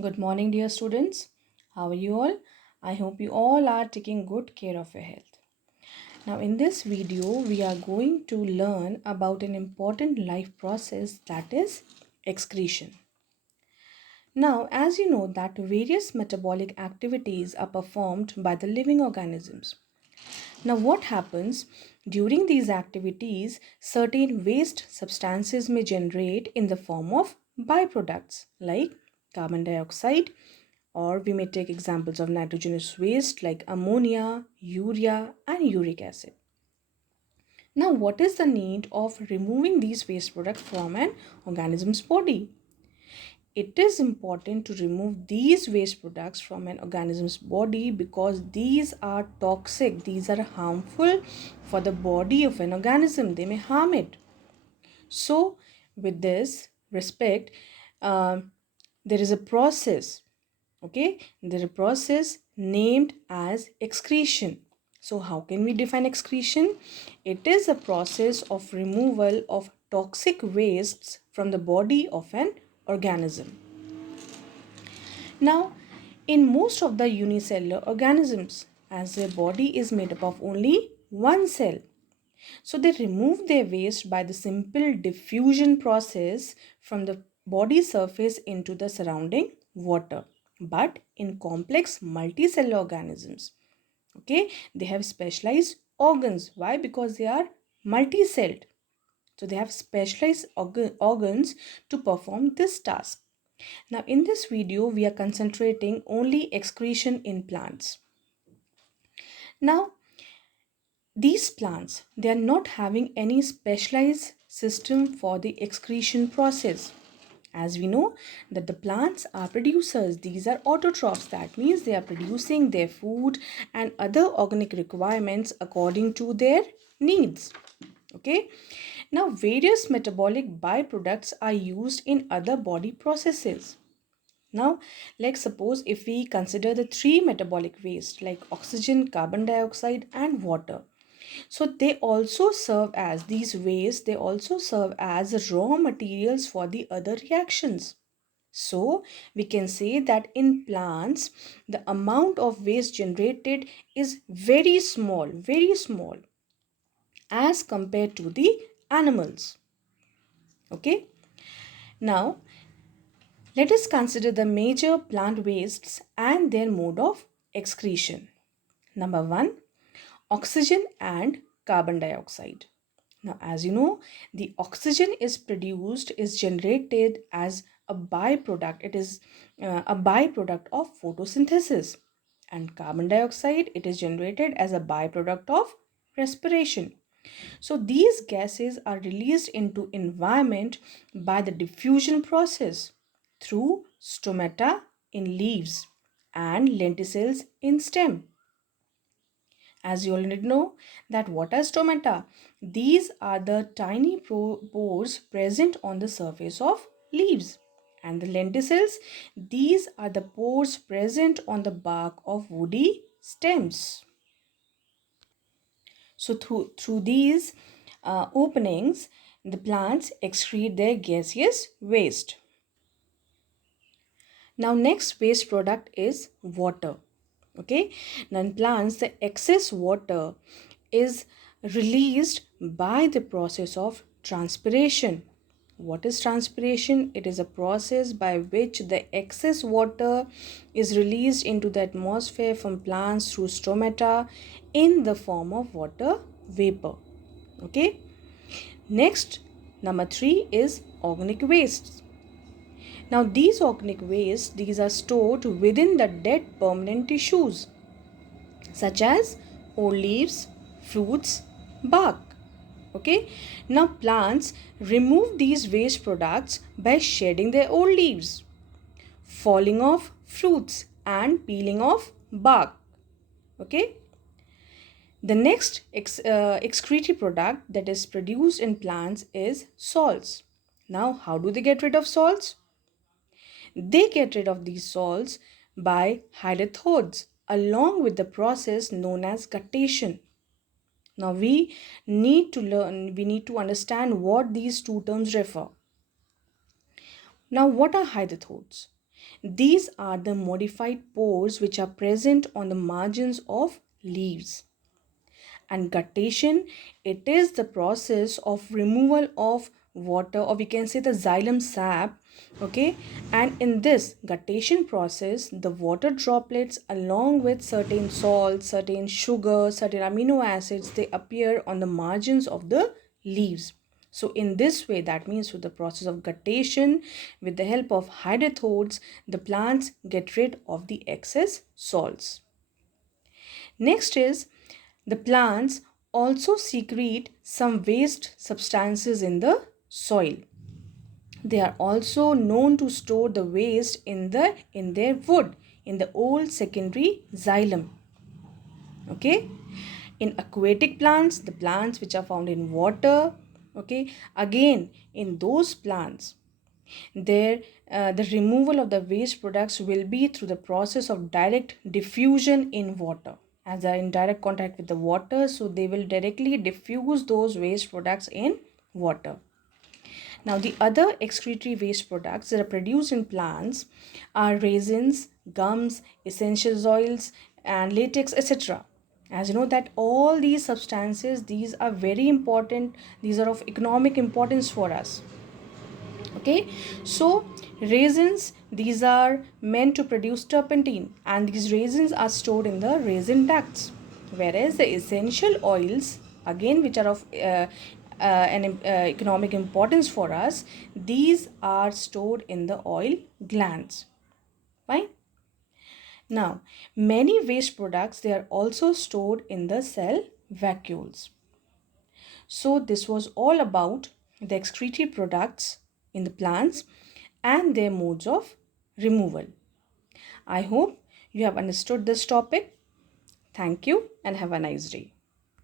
Good morning, dear students. How are you all? I hope you all are taking good care of your health. Now, in this video, we are going to learn about an important life process that is excretion. Now, as you know that various metabolic activities are performed by the living organisms. Now, what happens during these activities, certain waste substances may generate in the form of byproducts like carbon dioxide, or we may take examples of nitrogenous waste like ammonia, urea, and uric acid. Now, what is the need of removing these waste products from an organism's body? It is important to remove these waste products from an organism's body because these are toxic, these are harmful for the body of an organism, they may harm it. So, with this respect, uh, there is a process, okay? There is a process named as excretion. So, how can we define excretion? It is a process of removal of toxic wastes from the body of an organism. Now, in most of the unicellular organisms, as their body is made up of only one cell, so they remove their waste by the simple diffusion process from the body surface into the surrounding water. But in complex multicellular organisms, okay, they have specialized organs. Why? Because they are multi-celled. So they have specialized organs to perform this task. Now, in this video, we are concentrating only excretion in plants. Now, these plants, they are not having any specialized system for the excretion process. As we know that the plants are producers, these are autotrophs. That means they are producing their food and other organic requirements according to their needs. Okay. Now, various metabolic byproducts are used in other body processes. Now, let's suppose if we consider the three metabolic waste like oxygen, carbon dioxide, and water. So they also serve as these waste, they also serve as raw materials for the other reactions. So we can say that in plants, the amount of waste generated is very small as compared to the animals. Okay. Now, let us consider the major plant wastes and their mode of excretion. Number one, oxygen and carbon dioxide. Now, as you know, the oxygen is generated as a byproduct. It is a byproduct of photosynthesis. And carbon dioxide, it is generated as a byproduct of respiration. So these gases are released into environment by the diffusion process through stomata in leaves and lenticels in stem. As you already know that what are stomata? These are the tiny pores present on the surface of leaves. And the lenticels, these are the pores present on the bark of woody stems. So through these openings, the plants excrete their gaseous waste. Now next waste product is water. Okay. Now in plants, the excess water is released by the process of transpiration. What is transpiration? It is a process by which the excess water is released into the atmosphere from plants through stomata in the form of water vapor. Okay. Next, number 3 is organic wastes. Now these organic wastes, these are stored within the dead permanent tissues such as old leaves, fruits, bark. Okay. Now plants remove these waste products by shedding their old leaves, falling off fruits and peeling off bark. Okay. The next excretory product that is produced in plants is salts. Now, how do they get rid of salts? They get rid of these salts by hydrathodes along with the process known as guttation. Now, we need to understand what these two terms refer. Now, what are hydrathodes? These are the modified pores which are present on the margins of leaves. And guttation, it is the process of removal of water, or we can say the xylem sap. Okay, and in this guttation process, the water droplets along with certain salts, certain sugar, certain amino acids, they appear on the margins of the leaves. So in this way, that means through the process of guttation, with the help of hydrathodes, the plants get rid of the excess salts. Next is, the plants also secrete some waste substances in the soil. They are also known to store the waste in their wood, in the old secondary xylem. Okay, in aquatic plants, the plants which are found in water, okay, again in those plants, there the removal of the waste products will be through the process of direct diffusion in water, as they are in direct contact with the water, so they will directly diffuse those waste products in water. Now the other excretory waste products that are produced in plants are resins, gums, essential oils, and latex, etc. As you know that all these substances, these are very important, these are of economic importance for us. Okay, so resins, these are meant to produce turpentine, and these resins are stored in the resin ducts, whereas the essential oils, again which are of economic importance for us, these are stored in the oil glands. Fine. Now many waste products, they are also stored in the cell vacuoles. So this was all about the excretory products in the plants and their modes of removal. I hope you have understood this topic. Thank you and have a nice day.